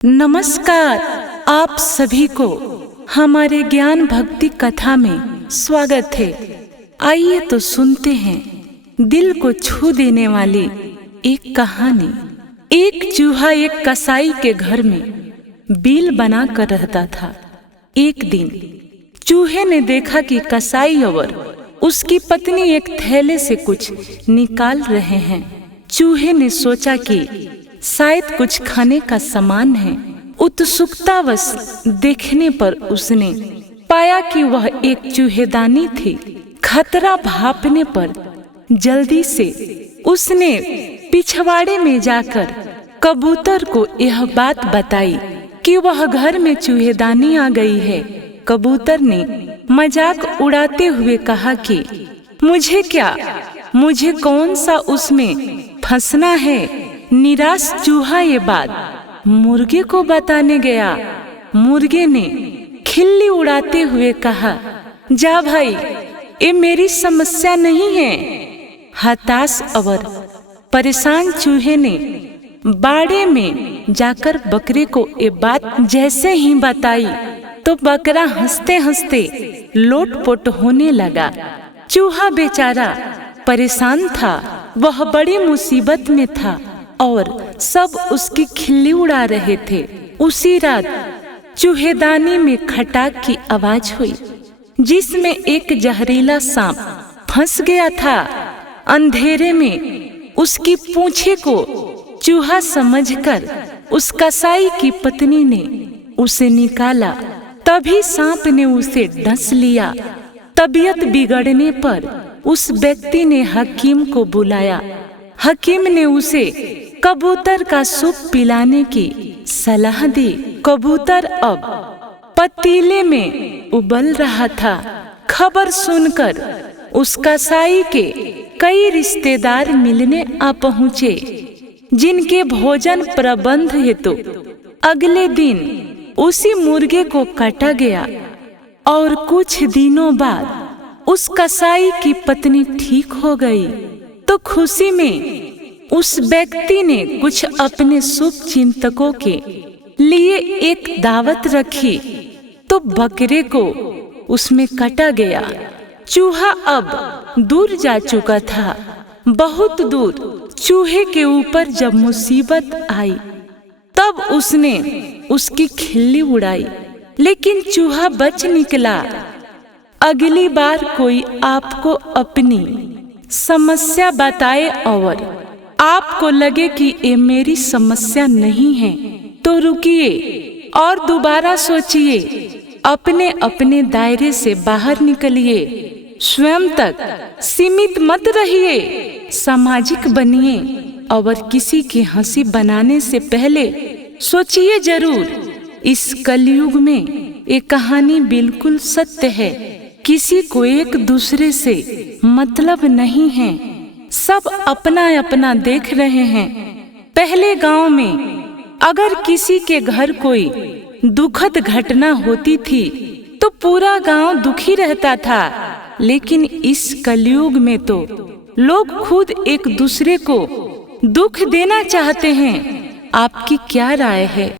नमस्कार, आप सभी को हमारे ज्ञान भक्ति कथा में स्वागत है। आइए तो सुनते हैं दिल को छू देने वाली एक कहानी। एक चूहा एक कसाई के घर में बिल बना कर रहता था। एक दिन चूहे ने देखा कि कसाई और उसकी पत्नी एक थैले से कुछ निकाल रहे हैं। चूहे ने सोचा कि शायद कुछ खाने का सामान है। उत्सुकतावश देखने पर उसने पाया कि वह एक चूहेदानी थी। खतरा भांपने पर जल्दी से उसने पिछवाड़े में जाकर कबूतर को यह बात बताई कि वह घर में चूहेदानी आ गई है। कबूतर ने मजाक उड़ाते हुए कहा कि मुझे क्या, मुझे कौन सा उसमें फंसना है। निराश चूहा ये बात मुर्गे को बताने गया। मुर्गे ने खिल्ली उड़ाते हुए कहा, जा भाई, ये मेरी समस्या नहीं है। हताश और परेशान चूहे ने बाड़े में जाकर बकरे को ये बात जैसे ही बताई तो बकरा हंसते हंसते लोटपोट होने लगा। चूहा बेचारा परेशान था, वह बड़ी मुसीबत में था और सब उसकी खिल्ली उड़ा रहे थे। उसी रात चूहेदानी में खटाक की आवाज हुई, जिसमें एक जहरीला सांप फंस गया था। अंधेरे में उसकी पूंछे को चूहा समझकर उस कसाई की पत्नी ने उसे निकाला। तभी सांप ने उसे डस लिया। तबीयत बिगड़ने पर उस व्यक्ति ने हकीम को बुलाया। हकीम ने उसे कबूतर का सूप पिलाने की सलाह दी। कबूतर अब पतीले में उबल रहा था। खबर सुनकर उस कसाई के कई रिश्तेदार मिलने आ पहुँचे, जिनके भोजन प्रबंध हेतु अगले दिन उसी मुर्गे को काटा गया। और कुछ दिनों बाद उस कसाई की पत्नी ठीक हो गई तो खुशी में उस व्यक्ति ने कुछ अपने शुभ चिंतकों के लिए एक दावत रखी तो बकरे को उसमें काटा गया। चूहा अब दूर जा चुका था, बहुत दूर। चूहे के ऊपर जब मुसीबत आई तब उसने उसकी खिल्ली उड़ाई, लेकिन चूहा बच निकला। अगली बार कोई आपको अपनी समस्या बताए और आपको लगे कि ये मेरी समस्या नहीं है तो रुकिए और दोबारा सोचिए। अपने अपने दायरे से बाहर निकलिए। स्वयं तक सीमित मत रहिए, सामाजिक बनिए और किसी की हंसी बनाने से पहले सोचिए जरूर। इस कलयुग में ये कहानी बिल्कुल सत्य है। किसी को एक दूसरे से मतलब नहीं है, सब अपना अपना देख रहे हैं। पहले गांव में अगर किसी के घर कोई दुखद घटना होती थी तो पूरा गांव दुखी रहता था, लेकिन इस कलयुग में तो लोग खुद एक दूसरे को दुख देना चाहते हैं। आपकी क्या राय है?